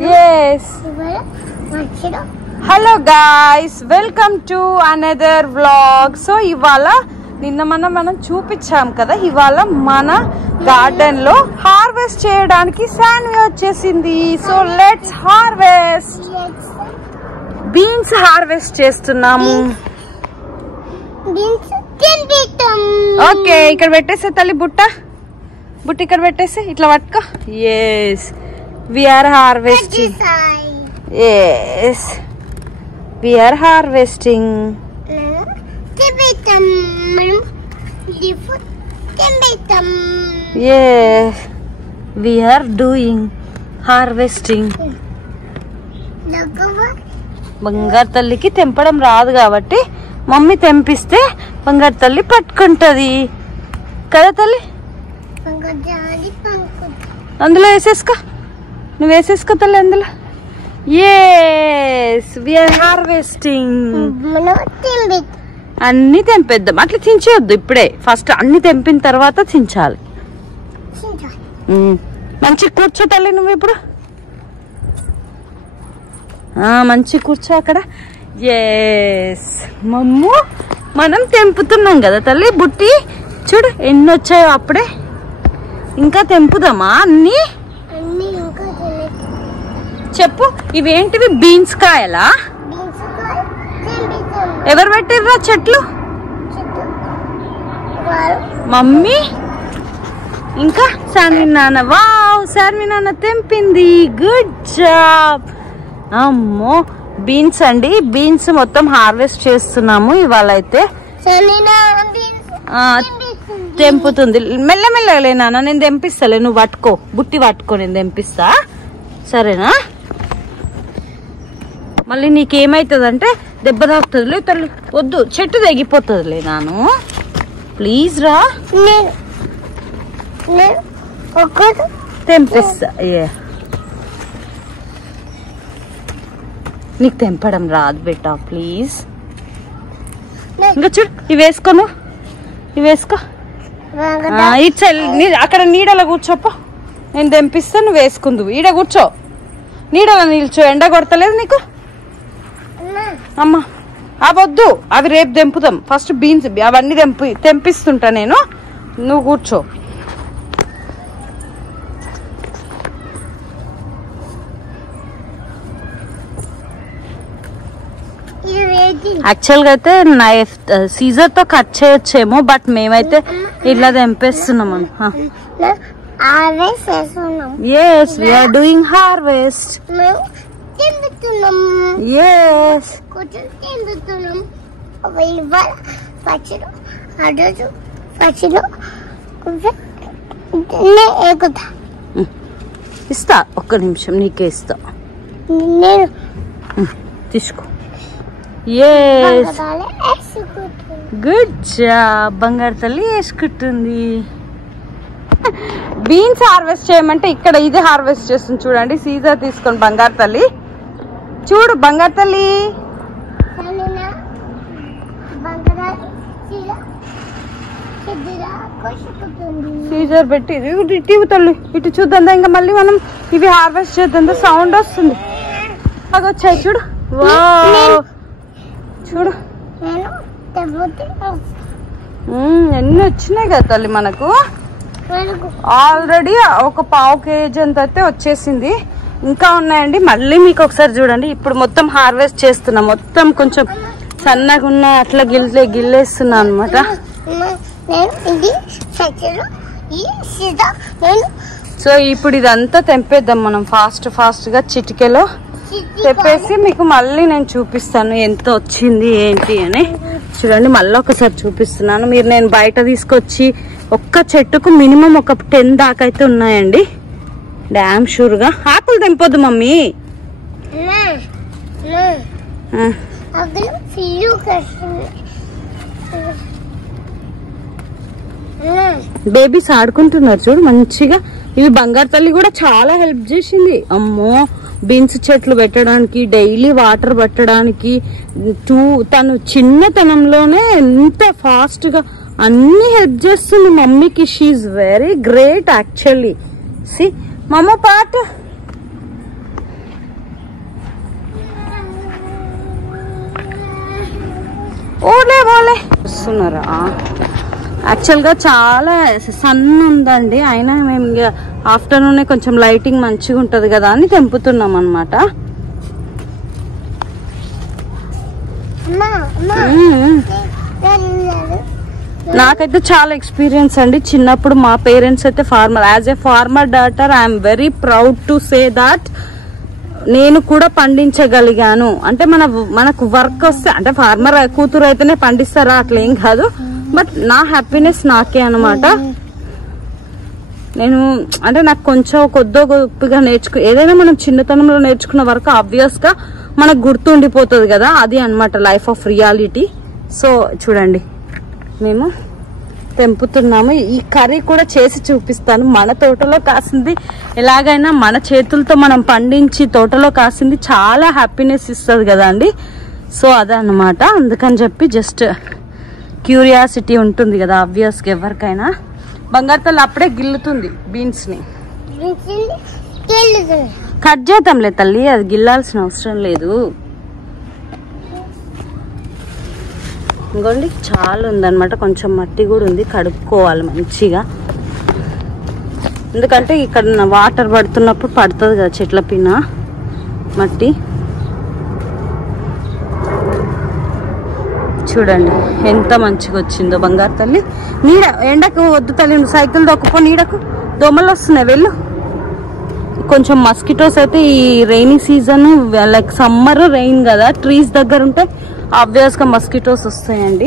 Yes. Hello guys, welcome to another vlog. So ivala ninna మనం చూపించాం కదా, ఇవాళ మన గార్డెన్ లో హార్వెస్ట్ చేయడానికి శాన్వి వచ్చేసింది. So let's harvest. Beans harvest చేస్తున్నాము. ఓకే, ఇక్కడ పెట్టేసే తల్లి బుట్ట ఇక్కడ పెట్టేసి ఇట్లా పట్టుకో. yes, we are harvesting. yes, we are harvesting. yes, we are doing harvesting. బంగారు తల్లికి తెంపడం రాదు కాబట్టి మమ్మీ తెంపిస్తే బంగారు తల్లి పట్టుకుంటది కదా తల్లి. అందులో వేసేసుకో, నువ్వు వేసేసుకో తల్లి అందులో. yes, we are harvesting. అన్ని తెంపేద్దాం, అట్లా చించవద్దు ఇప్పుడే. ఫస్ట్ అన్ని తెంపిన తర్వాత చించాలి. మంచి కూర్చో తల్లి నువ్వు ఇప్పుడు. మంచి కూర్చో అక్కడ. ఎస్ మమ్ము, మనం తెంపుతున్నాం కదా తల్లి. బుట్టి చూడు ఎన్ని వచ్చాయో అప్పుడే. ఇంకా తెంపుదామా అన్ని? చెప్పు, ఇవేంటివి? బీన్స్ కాయలా? ఎవరు పెట్టిర్రా చెట్లు? మమ్మీ ఇంకా శాన్వి నాన్న. వావ్, శాన్వి నాన్న తెంపింది. Good job. అమ్మో, బీన్స్ అండి. బీన్స్ మొత్తం హార్వెస్ట్ చేస్తున్నాము ఇవాళ అయితే. తెంపుతుంది మెల్లమెల్లగలే నాన్న. నేను తెంపిస్తాలే, నువ్వు పట్టుకో, బుట్టి పట్టుకో, నేను తెంపిస్తా సరేనా? మళ్ళీ నీకేమైతుందంటే దెబ్బ తాకుతుందిలే తల్లి. వద్దు, చెట్టు తెగిపోతుందిలే నాను. ప్లీజ్ రా, తెంపిస్తా. నీకు తెంపడం రాదు బేటా, ప్లీజ్. ఇంకా చూడు, ఇవి వేసుకోను, ఇవి వేసుకో. అక్కడ నీడలో కూర్చోపో, నేను తెంపిస్తా, నువ్వు వేసుకుందువు. ఈడ కూర్చో, నీడలో నిల్చో, ఎండ కొడతలేదు నీకు. అమ్మా అవద్దు, అవి రేపు తెంపుదాం. ఫస్ట్ బీన్స్ అవన్నీ తెంపిస్తుంటా నేను, నువ్వు కూర్చో. యాక్చువల్ గా అయితే నైఫ్ సీజర్ తో కట్ చేయొచ్చేమో, బట్ మేమైతే ఇట్లా తెంపేస్తున్నాము. yes, we are doing harvest. yes, ఇస్తా, ఒక్క నిమిషం నీకే ఇస్తా, తీసుకో. yes, good job. బంగారు తల్లి వేసుకుంటుంది. బీన్స్ హార్వెస్ట్ చేయమంటే ఇక్కడ ఇది హార్వెస్ట్ చేస్తుంది చూడండి. సీజర్ తీసుకొని బంగారు తల్లి చూడు. బంగారు తల్లి సీజర్ పెట్టి ఇటు తల్లి, ఇటు చూద్దా. ఇంకా మళ్ళీ మనం ఇవి హార్వెస్ట్ చేద్దాం. సౌండ్ వస్తుంది. బాగా వచ్చాయి చూడు. వావ్, చూడు ఎన్ని వచ్చినాయి కదా తల్లి మనకు. ఆల్రెడీ ఒక పావు కేజీ అంత అయితే వచ్చేసింది. ఇంకా ఉన్నాయండి. మళ్ళీ మీకు ఒకసారి చూడండి. ఇప్పుడు మొత్తం హార్వెస్ట్ చేస్తున్నా. మొత్తం కొంచెం సన్నగా ఉన్న అట్లా గిల్లేస్తున్నా అనమాట. సో ఇప్పుడు ఇదంతా తెంపేద్దాం మనం ఫాస్ట్ గా చిటికెలో తెప్పేసి మీకు మళ్ళీ నేను చూపిస్తాను ఎంత వచ్చింది ఏంటి అని. చూడండి, మళ్ళీ ఒకసారి చూపిస్తున్నాను. మీరు నేను బయట తీసుకొచ్చి ఒక్క చెట్టుకు మినిమం ఒక 10 దాకా అయితే ఉన్నాయండి. డామ్ షూర్ గా. ఆకులు తెంపొద్దు మమ్మీ. బేబీస్ ఆడుకుంటున్నారు చూడు మంచిగా. ఇవి బంగారు తల్లి కూడా చాలా హెల్ప్ చేసింది. అమ్మో, బీన్స్ చెట్లు పెట్టడానికి, డైలీ వాటర్ పెట్టడానికి, తను చిన్నతనంలోనే ఎంత ఫాస్ట్ గా అన్ని హెల్ప్ చేస్తుంది మమ్మీకి. She very great actually. సి మమ్మ పాటు ఓలే ఓలే వస్తున్నారా? యాక్చువల్గా చాలా సన్ ఉందండి, అయినా మేము ఆఫ్టర్నూనే కొంచెం లైటింగ్ మంచిగా ఉంటుంది కదా అని తెంపుతున్నాం అన్నమాట. నాకైతే చాలా ఎక్స్పీరియన్స్ అండి. చిన్నప్పుడు మా పేరెంట్స్ అయితే farmer. As a farmer daughter I'm very proud to say that నేను కూడా పండించగలిగాను. అంటే మనకు వర్క్ వస్తే, అంటే ఫార్మర్ కూతురు అయితేనే పండిస్తారా అట్లా ఏం కాదు, బట్ నా హ్యాపీనెస్ నాకే అనమాట. నేను అంటే నాకు కొంచెం కొద్దో గొప్పగా ఏదైనా మనం చిన్నతనంలో నేర్చుకున్న వరకు ఆబ్వియస్ గా మనకు గుర్తుండిపోతుంది కదా, అది అన్నమాట లైఫ్ ఆఫ్ రియాలిటీ. సో చూడండి మేము తెంపుతున్నాము. ఈ కర్రీ కూడా చేసి చూపిస్తాను. మన తోటలో కాసింది, ఎలాగైనా మన చేతులతో మనం పండించి తోటలో కాసింది చాలా హ్యాపీనెస్ ఇస్తుంది కదా అండి. సో అదన్నమాట, అందుకని చెప్పి జస్ట్ క్యూరియాసిటీ ఉంటుంది కదా ఆబ్వియస్గా ఎవరికైనా. బంగారు అప్పుడే గిల్లుతుంది బీన్స్ ని. కట్ చేద్దాంలే తల్లి, అది గిల్లాల్సిన అవసరం లేదు. ఇంకోండి చాలా ఉందన్నమాట, కొంచెం మట్టి కూడా ఉంది, కడుక్కోవాలి మంచిగా. ఎందుకంటే ఇక్కడ వాటర్ పడుతున్నప్పుడు పడుతుంది కదా చెట్ల పైన మట్టి. చూడండి ఎంత మంచిగా వచ్చిందో బంగారు తల్లి. నీడ ఎండకు వద్దు తల్లి, సైకిల్ దొక్కుపో, నీడకు దోమలు వస్తున్నాయి వెళ్ళు. కొంచెం మస్కిటోస్ అయితే ఈ rainy season like summer rain కదా, ట్రీస్ దగ్గర ఉంటే ఆబ్వియస్ గా మస్కిటోస్ వస్తాయండి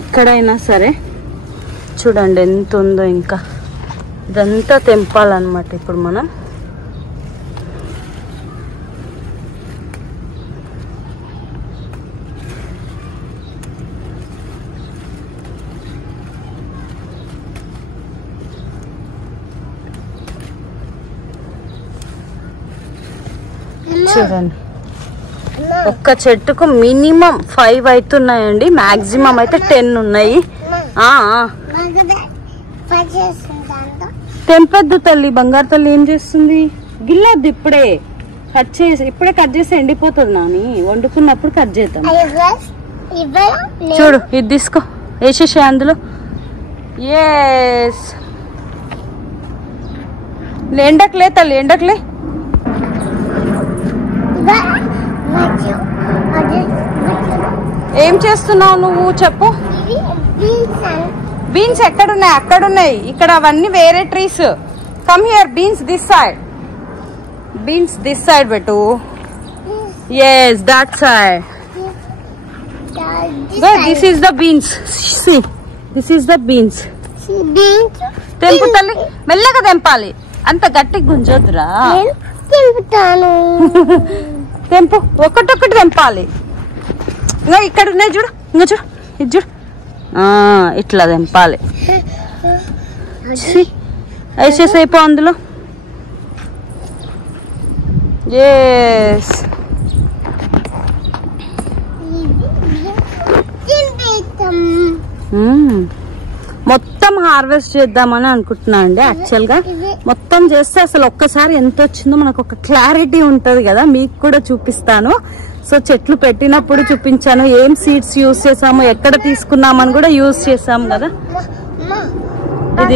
ఎక్కడైనా సరే. చూడండి ఎంత ఉందో. ఇంకా ఇదంతా తెంపాలన్నమాట ఇప్పుడు మనం. చూడండి ఒక్క చెట్టుకు మినిమం 5 అవుతున్నాయండి, మాక్సిమం అయితే 10 ఉన్నాయి. తెంపొద్దు తల్లి. బంగారు తల్లి ఏం చేస్తుంది? గిల్లొద్దు ఇప్పుడే కట్ చేసి, ఇప్పుడే కట్ చేసి ఎండిపోతుంది నాని, వండుకున్నప్పుడు కట్ చేద్దాం. చూడు ఇది తీసుకో, వేసేసే అందులో. ఎస్ ఎండకులే తల్లి, ఎండకులే. ఏం చేస్తున్నావు నువ్వు చెప్పు? బీన్స్ ఎక్కడున్నాయి? అక్కడున్నాయి. ఇక్కడ అవన్నీ వేరే trees. Come here, beans this side, beans this side పెట్టు. Yes that side. This is the beans. See this is the beans. తెంపు తల్లి, మెల్లగా తెంపాలి, అంత గట్టిగా గుంజొద్దురా. తెంపు, ఒక్కటొక్కటి తెంపాలి. ఇంకా ఇక్కడ ఉన్నాయి చూడు, ఇంకా చూడు, ఇది చూడు, ఇట్లా తెంపాలి. వేసేసి అయిపో అందులో. ఎస్ మొత్తం హార్వెస్ట్ చేద్దామని అనుకుంటున్నా అండి. యాక్చువల్ గా మొత్తం చేస్తే అసలు ఒక్కసారి ఎంత వచ్చిందో మనకు ఒక క్లారిటీ ఉంటది కదా, మీకు కూడా చూపిస్తాను. సో చెట్లు పెట్టినప్పుడు చూపించాను, ఏం సీడ్స్ యూజ్ చేసాము, ఎక్కడ తీసుకున్నామని కూడా యూజ్ చేసాం కదా.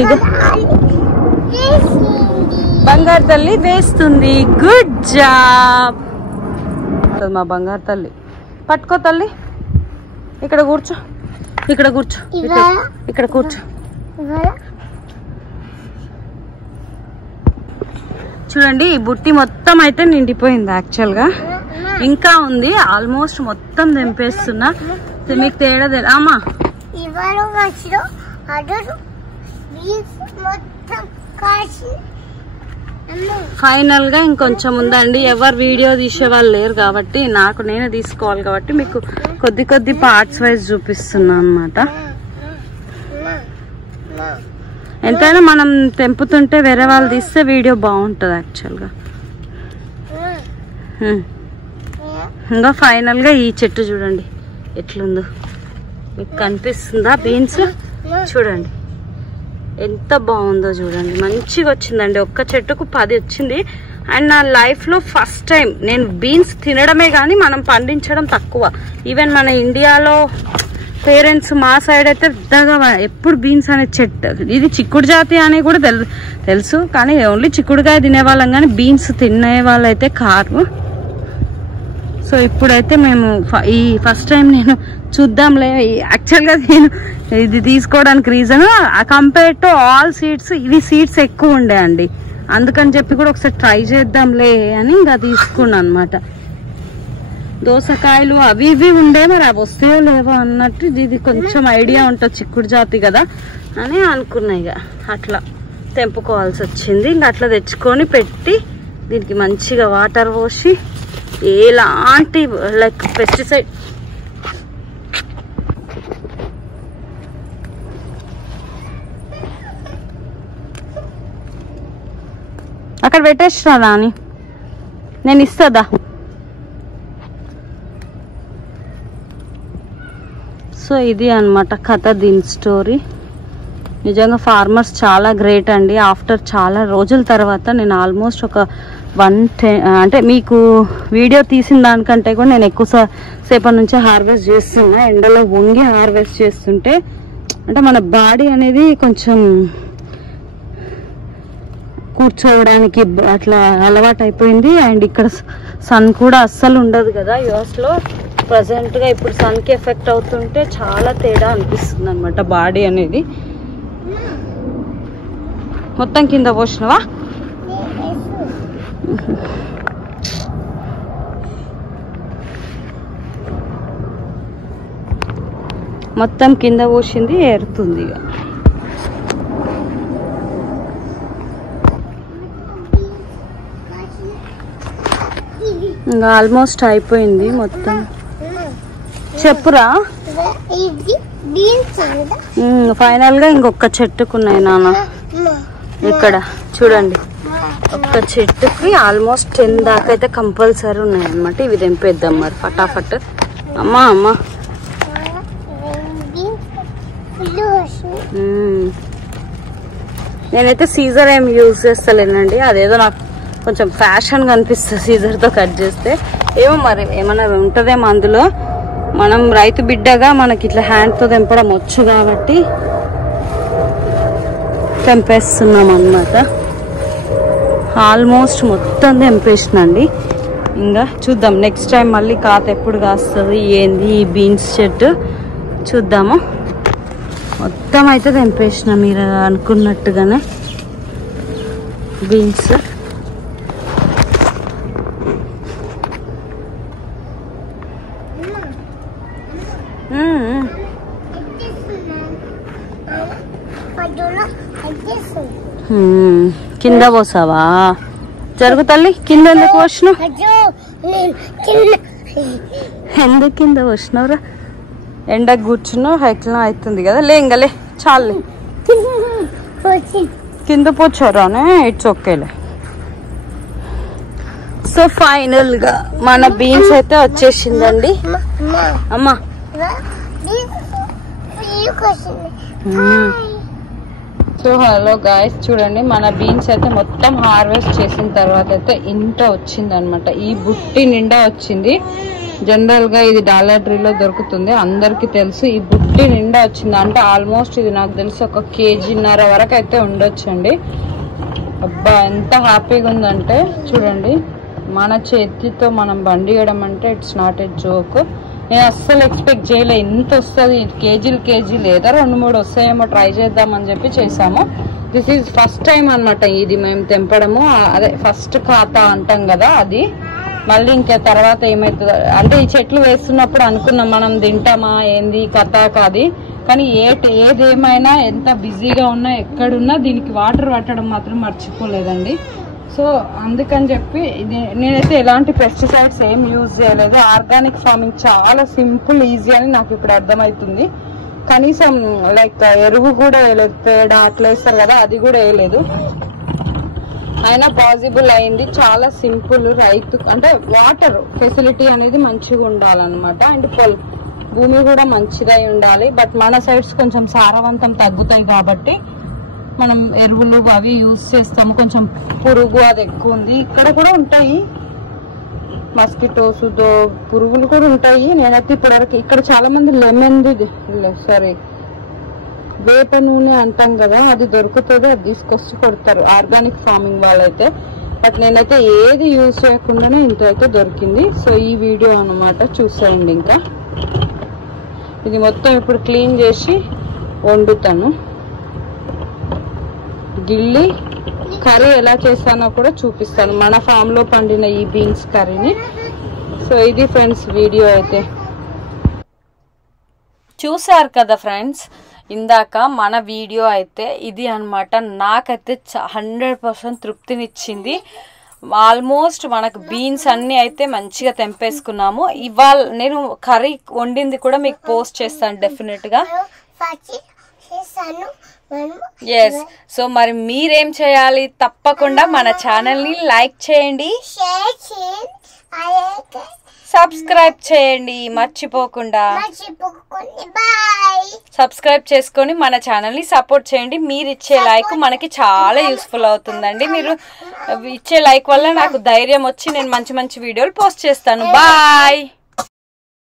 ఇది బంగారు తల్లి వేస్తుంది. గుడ్ జాబ్ మా బంగారు తల్లి. పట్టుకో తల్లి, ఇక్కడ కూర్చో, ఇక్కడ కూర్చో, ఇక్కడ కూర్చో. చూడండి ఈ బుట్టి మొత్తం అయితే నిండిపోయింది. యాక్చువల్ గా ఇంకా ఉంది, ఆల్మోస్ట్ మొత్తం తెంపేస్తున్నా. మీకు తేడా అమ్మా. ఫైనల్ గా ఇంకొంచెం ఉందండి. ఎవరు వీడియో తీసే వాళ్ళు లేరు కాబట్టి నాకు నేనే తీసుకోవాలి కాబట్టి మీకు కొద్ది కొద్ది పార్ట్స్ వైజ్ చూపిస్తున్నా అన్నమాట. ఎంతైనా మనం తెంపుతుంటే వేరే వాళ్ళు తీస్తే వీడియో బాగుంటుంది యాక్చువల్ గా. ఇంకా ఫైనల్ గా ఈ చెట్టు చూడండి ఎట్లుందో, మీకు కనిపిస్తుందా? బీన్స్ చూడండి ఎంత బాగుందో చూడండి, మంచిగా వచ్చిందండి. ఒక్క చెట్టుకు 10 వచ్చింది. అండ్ నా లైఫ్లో ఫస్ట్ టైం నేను బీన్స్ తినడమే కానీ మనం పండించడం తక్కువ. ఈవెన్ మన ఇండియాలో పేరెంట్స్ మా సైడ్ అయితే పెద్దగా ఎప్పుడు బీన్స్ అనే చెట్టు, ఇది చిక్కుడు జాతి అని కూడా తెలుసు కానీ ఓన్లీ చిక్కుడుకాయ తినేవాళ్ళం కానీ బీన్స్ తినే వాళ్ళు అయితే కారు. సో ఇప్పుడైతే మేము ఈ ఫస్ట్ టైం నేను చూద్దాంలే. యాక్చువల్గా నేను ఇది తీసుకోవడానికి reason compare to all seeds ఇవి సీడ్స్ ఎక్కువ ఉండే అండి, అందుకని చెప్పి కూడా ఒకసారి ట్రై చేద్దాంలే అని ఇంకా తీసుకున్నాను అనమాట. దోసకాయలు అవి ఇవి ఉండే, మరి అవి వస్తాయో లేవో అన్నట్టు ఇది కొంచెం ఐడియా ఉంటుంది చిక్కుడు జాతి కదా అని అనుకున్నా. ఇక అట్లా తెంపుకోవాల్సి వచ్చింది. ఇంకా అట్లా తెచ్చుకొని పెట్టి దీనికి మంచిగా వాటర్ పోసి ఎలాంటి లైక్ పెస్టిసైడ్ అక్కడ పెట్టేసినా అని నేను ఇస్తుందా. సో ఇది అన్నమాట కథ, దీని స్టోరీ. నిజంగా ఫార్మర్స్ చాలా గ్రేట్ అండి. ఆఫ్టర్ చాలా రోజుల తర్వాత నేను ఆల్మోస్ట్ ఒక 110 అంటే మీకు వీడియో తీసిన దానికంటే కూడా నేను ఎక్కువ సేపటి నుంచి హార్వెస్ట్ చేస్తున్నా. ఎండలో వంగి హార్వెస్ట్ చేస్తుంటే అంటే మన బాడీ అనేది కొంచెం కూర్చోవడానికి అట్లా అలవాటు అయిపోయింది. అండ్ ఇక్కడ సన్ కూడా అస్సలు ఉండదు కదా యూఎస్లో ప్రజెంట్గా. ఇప్పుడు సన్కి ఎఫెక్ట్ అవుతుంటే చాలా తేడా అనిపిస్తుంది అనమాట బాడీ అనేది. మొత్తం కింద పోసినవా? మొత్తం కింద పోసింది ఏరుతుంది ఇక. ఇంకా ఆల్మోస్ట్ అయిపోయింది మొత్తం. చెప్పురా. ఫైనల్ గా ఇంకొక చెట్టుకున్నాయి నాన్న. ఇక్కడ చూడండి, ఒక్క చెట్టుకి ఆల్మోస్ట్ 10 దాకా అయితే కంపల్సరీ ఉన్నాయి అనమాట. ఇవి తెంపేద్దాం మరి ఫటాఫట్. అమ్మా అమ్మా నేనైతే సీజర్ ఏం యూజ్ చేస్తలేనండి, అదేదో నాకు కొంచెం ఫ్యాషన్ కనిపిస్తుంది సీజర్తో కట్ చేస్తే. ఏమో మరి ఏమన్నా ఉంటుందేమో అందులో. మనం రైతు బిడ్డగా మనకి ఇట్లా హ్యాండ్తో తెంపడం వచ్చు కాబట్టి తెంపేస్తున్నాం అన్నమాట. ఆల్మోస్ట్ మొత్తం తెంపేసినండి. ఇంకా చూద్దాం నెక్స్ట్ టైం మళ్ళీ కాత ఎప్పుడు కాస్తుంది ఏంది ఈ బీన్స్ చెట్టు చూద్దాము. మొత్తం అయితే తెంపేసిన మీరు అనుకున్నట్టుగానే బీన్స్. కింద పోసావా? జరుగు తల్లి, కింద ఎందుకు పోసినావు? ఎందుకు కింద పోసినావురా? ఎండకు కూర్చున్నావు, ఎట్లా అవుతుంది కదా. లే ఇంకలే చాలే, కింద పోచారానే. ఇట్స్ ఓకేలే. సో ఫైనల్ గా మన బీన్స్ అయితే వచ్చేసిందండి. అమ్మా సో హలో గాయస్, చూడండి మన బీన్స్ అయితే మొత్తం హార్వెస్ట్ చేసిన తర్వాత అయితే ఇంత వచ్చింది అనమాట. ఈ బుట్టి నిండా వచ్చింది. జనరల్ గా ఇది డాలర్ ట్రీలో దొరుకుతుంది, అందరికి తెలుసు. ఈ బుట్టి నిండా వచ్చింది అంటే ఆల్మోస్ట్ ఇది నాకు తెలిసి 1.5 kg వరకు అయితే ఉండొచ్చండి. అబ్బా ఎంత హ్యాపీగా ఉందంటే చూడండి, మన చేతితో మనం బండియడం అంటే ఇట్స్ నాట్ ఏ జోక్. నేను అస్సలు ఎక్స్పెక్ట్ చేయలే ఇంత వస్తుంది. కేజీలు లేదా 2-3 వస్తాయేమో ట్రై చేద్దామని చెప్పి చేసాము. దిస్ ఈజ్ ఫస్ట్ టైం అనమాట ఇది మేము తెంపడము. అదే ఫస్ట్ ఖాతా అంటాం కదా అది. మళ్ళీ ఇంకా తర్వాత ఏమవుతుందో అంటే ఈ చెట్లు వేస్తున్నప్పుడు అనుకున్నాం మనం తింటామా ఏంది కథ కాదు, కానీ ఏదేమైనా ఎంత బిజీగా ఉన్నా ఎక్కడున్నా దీనికి వాటర్ పట్టడం మాత్రం మర్చిపోలేదండి. సో అందుకని చెప్పి నేనైతే ఎలాంటి పెస్టిసైడ్స్ ఏం యూజ్ చేయలేదు. ఆర్గానిక్ ఫార్మింగ్ చాలా సింపుల్, ఈజీ అని నాకు ఇప్పుడు అర్థమవుతుంది. కనీసం లైక్ ఎరువు కూడా వేయలేదు, పేడ అట్లా వేస్తారు కదా అది కూడా వేయలేదు. అయినా పాసిబుల్ అయింది. చాలా సింపుల్. రైతు అంటే వాటర్ ఫెసిలిటీ అనేది మంచిగా ఉండాలన్నమాట. అండ్ భూమి కూడా మంచిదై ఉండాలి. బట్ మన సైడ్స్ కొంచెం సారవంతం తగ్గుతాయి కాబట్టి మనం ఎరువులు అవి యూజ్ చేస్తాము. కొంచెం పురుగు అది ఎక్కువ ఉంది. ఇక్కడ కూడా ఉంటాయి మస్కిటోస్, పురుగులు కూడా ఉంటాయి. నేనైతే ఇప్పటివరకు ఇక్కడ చాలా మంది వేప నూనె అంటాం కదా, అది దొరుకుతుంది, అది తీసుకొచ్చి కొడతారు ఆర్గానిక్ ఫార్మింగ్ వాళ్ళైతే. బట్ నేనైతే ఏది యూజ్ చేయకుండానే ఇంతైతే దొరికింది. సో ఈ వీడియో అన్నమాట, చూసేయండి. ఇంకా ఇది మొత్తం ఇప్పుడు క్లీన్ చేసి వండుతాను. గిల్లి కర్రీ ఎలా చేస్తానో కూడా చూపిస్తాను, మన ఫామ్ లో పండిన ఈ బీన్స్ కర్రీని. సో ఇది ఫ్రెండ్స్ వీడియో అయితే. చూసారు కదా ఫ్రెండ్స్, ఇందాక మన వీడియో అయితే ఇది అన్నమాట. నాకైతే 100% తృప్తినిచ్చింది. ఆల్మోస్ట్ మనకు బీన్స్ అన్ని అయితే మంచిగా తెంపేసుకున్నాము. ఇవాళ నేను కర్రీ వండింది కూడా మీకు పోస్ట్ చేస్తాను డెఫినెట్ గా. ఎస్, సో మరి మీరేం చేయాలి, తప్పకుండా మన ఛానల్ ని లైక్ చేయండి, సబ్స్క్రైబ్ చేయండి మర్చిపోకుండా. సబ్స్క్రైబ్ చేసుకొని మన ఛానల్ ని సపోర్ట్ చేయండి. మీరు ఇచ్చే లైక్ మనకి చాలా యూస్ఫుల్ అవుతుందండి. మీరు ఇచ్చే లైక్ వల్ల నాకు ధైర్యం వచ్చి నేను మంచి మంచి వీడియోలు పోస్ట్ చేస్తాను. బాయ్.